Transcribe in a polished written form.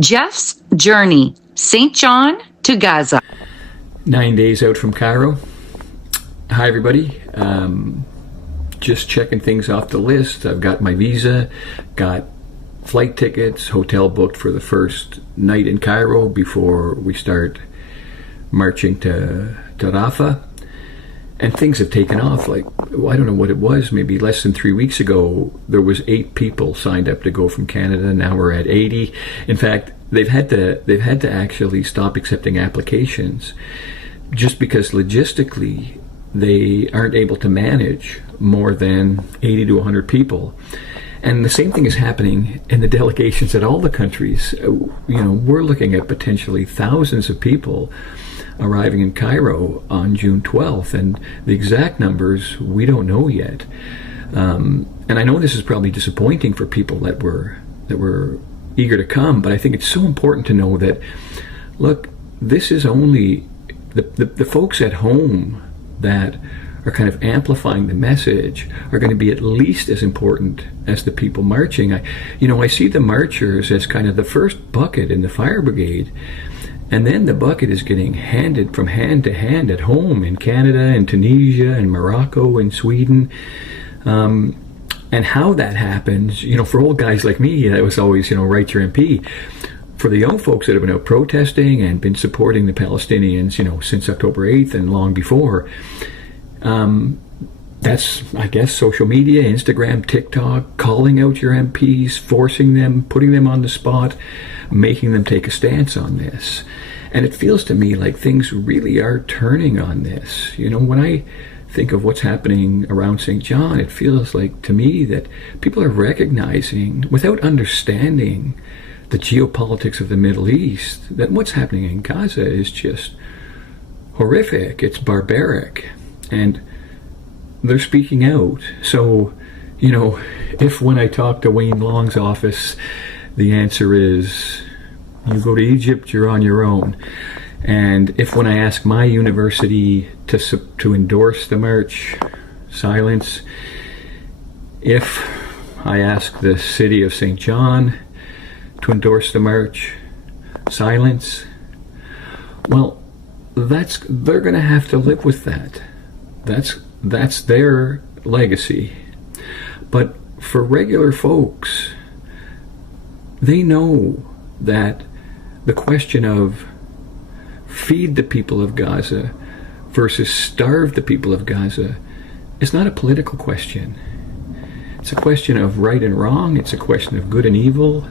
Jeff's journey, St. John to Gaza. 9 days out from Cairo. Hi everybody, just checking things off the list. I've got my visa, got flight tickets, hotel booked for the first night in Cairo before we start marching to Rafah. And things have taken off. Like, I don't know what it was, maybe less than 3 weeks ago, there was 8 people signed up to go from Canada. Now we're at 80. In fact, they've had to actually stop accepting applications just because logistically they aren't able to manage more than 80 to 100 people. And the same thing is happening in the delegations at all the countries. We're looking at potentially thousands of people arriving in Cairo on June 12th, and the exact numbers we don't know yet. And I know this is probably disappointing for people that were eager to come, but I think it's so important to know that, look, this is only the folks at home that are kind of amplifying the message are going to be at least as important as the people marching. I see the marchers as kind of the first bucket in the fire brigade, and then the bucket is getting handed from hand to hand at home in Canada and Tunisia and Morocco and Sweden. And how that happens, for old guys like me, that was always, write your MP. For the young folks that have been out protesting and been supporting the Palestinians, since October 8th and long before, that's, I guess, social media, Instagram, TikTok, calling out your MPs, forcing them, putting them on the spot, making them take a stance on this. And it feels to me like things really are turning on this. When I think of what's happening around St. John, it feels like to me that people are recognizing, without understanding the geopolitics of the Middle East, that what's happening in Gaza is just horrific. It's barbaric. And they're speaking out. So, if when I talk to Wayne Long's office, the answer is, you go to Egypt, you're on your own. And if when I ask my university to endorse the march, silence. If I ask the city of St. John to endorse the march, silence. Well, they're going to have to live with that. That's their legacy. But for regular folks, they know that the question of feed the people of Gaza versus starve the people of Gaza is not a political question. It's a question of right and wrong. It's a question of good and evil.